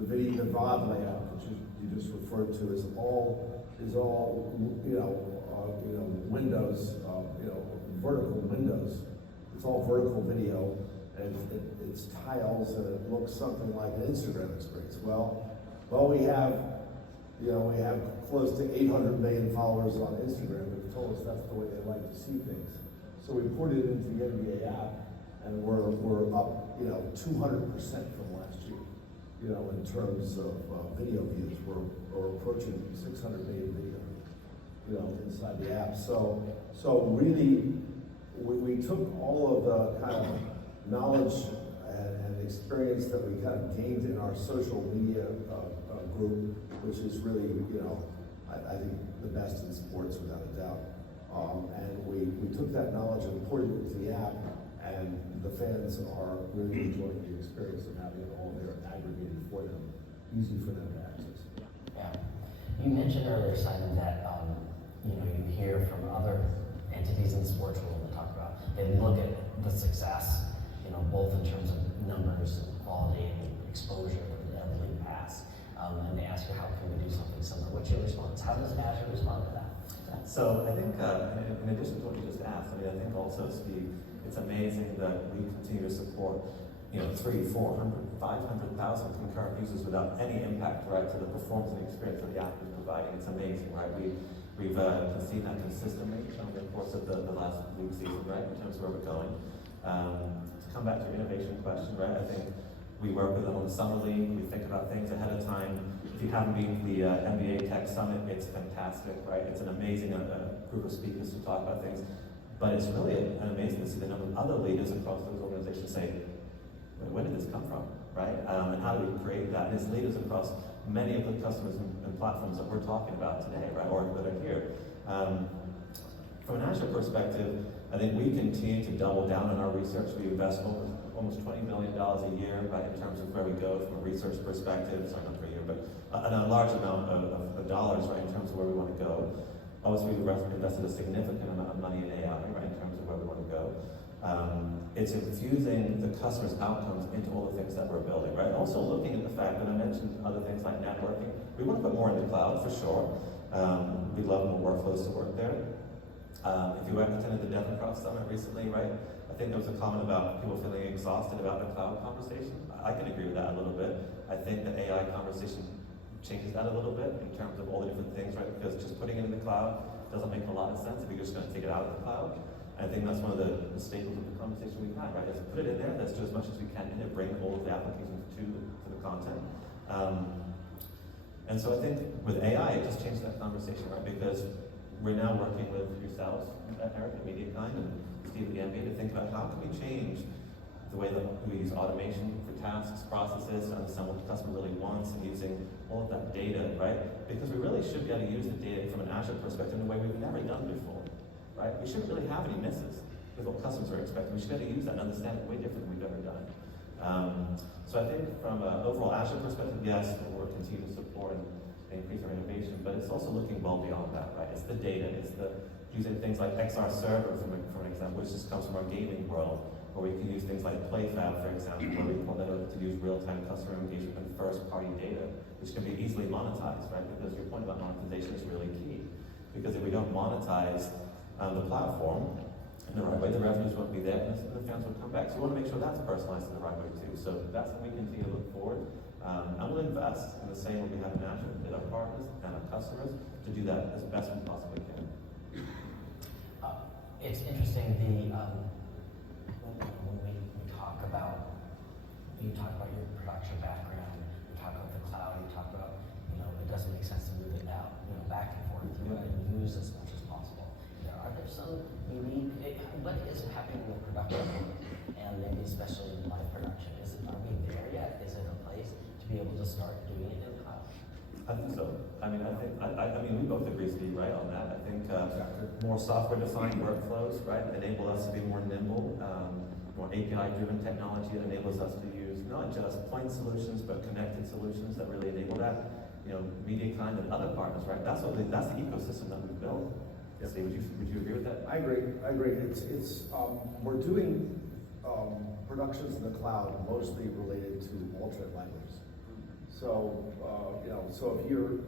the video, the VOD layout that you just referred to is all windows, vertical windows. It's all vertical video, and it's tiles, and it looks something like an Instagram experience. Well, we have close to 800 million followers on Instagram who've told us that's the way they like to see things. So we put it into the NBA app, and we're up 200% from last year. In terms of video views, we're approaching 600 million video, inside the app. So really, we took all of the kind of knowledge and experience that we kind of gained in our social media group, which is really, I think the best in sports without a doubt. And we took that knowledge and poured it into the app, and the fans are really enjoying the experience of having it all there aggregated for them, easy for them to access. Yeah. You mentioned earlier, Simon, that you hear from other entities in the sports world that talk about, they look at the success, both in terms of numbers, quality, and exposure of the league pass. And they ask you, how can we do something similar? What's your response? How does Azure respond to that? So I think, in addition to what you just asked, I think also, Steve, it's amazing that we continue to support 300, 400, 500,000 concurrent users without any impact, right, to the performance and experience that the app is providing. It's amazing, right? We've seen that consistently over the course of the last league season, right, in terms of where we're going. To come back to your innovation question, right, I think we work with them on the Summer League. We think about things ahead of time. If you haven't been to the NBA Tech Summit, it's fantastic, right? It's an amazing group of speakers to talk about things. But it's really amazing to see the number of other leaders across those organizations say, where did this come from, right? And how do we create that? And it's leaders across many of the customers and platforms that we're talking about today, right, or that are here. From an Azure perspective, I think we continue to double down on our research. We invest almost $20 million a year, right, in terms of where we go from a research perspective. Sorry, not per year, but a large amount of dollars, right, in terms of where we want to go. Obviously, we've invested a significant amount of money in AI, right, in terms of where we want to go. It's infusing the customer's outcomes into all the things that we're building, right? Also looking at the fact that I mentioned other things like networking. We want to put more in the cloud, for sure. We'd love more workflows to work there. If you attended the DevCraft Summit recently, right, I think there was a comment about people feeling exhausted about the cloud conversation. I can agree with that a little bit. I think the AI conversation changes that a little bit in terms of all the different things, right? Because just putting it in the cloud doesn't make a lot of sense if you're just going to take it out of the cloud. And I think that's one of the staples of the conversation we've had, right? Is put it in there, let's do as much as we can in it, bring all of the applications to the content. And so I think with AI, it just changed that conversation, right? Because we're now working with yourselves, Eric at MediaKind, and Steve at the NBA to think about how can we change the way that we use automation for tasks, processes, to understand what the customer really wants, and using all of that data, right? Because we really should be able to use the data from an Azure perspective in a way we've never done before, right? We shouldn't really have any misses with what customers are expecting. We should be able to use that and understand it way different than we've ever done. So I think from an overall Azure perspective, yes, we'll continue to support and increase our innovation, but it's also looking well beyond that, right? It's the data, it's the using things like XR Server, for an example, which just comes from our gaming world, or we can use things like PlayFab, for example, where we want to use real-time customer engagement and first-party data, which can be easily monetized, right? Because your point about monetization is really key. Because if we don't monetize the platform in the right way, the revenues won't be there, and the fans will come back. So we want to make sure that's personalized in the right way too. So that's when we continue to look forward. And we'll invest in the same way we have in Azure with our partners and our customers to do that as best we possibly can. It's interesting, when we talk about, you talk about your production background, you talk about the cloud, you talk about, it doesn't make sense to move it out, back and forth, and use as much as possible. Are there some unique, what is happening with production, and maybe especially in live production? Are we there yet? Is it a place to be able to start doing it in the cloud? I think so. I mean, we both agree, Steve, right, on that. I think more software-defined workflows, right, enable us to be more nimble, more API-driven technology that enables us to use not just point solutions, but connected solutions that really enable that. MediaKind and other partners, right? That's the ecosystem that we've built. Yes, Steve, would you agree with that? I agree. It's we're doing productions in the cloud mostly related to alternate languages. So, you know, so if you're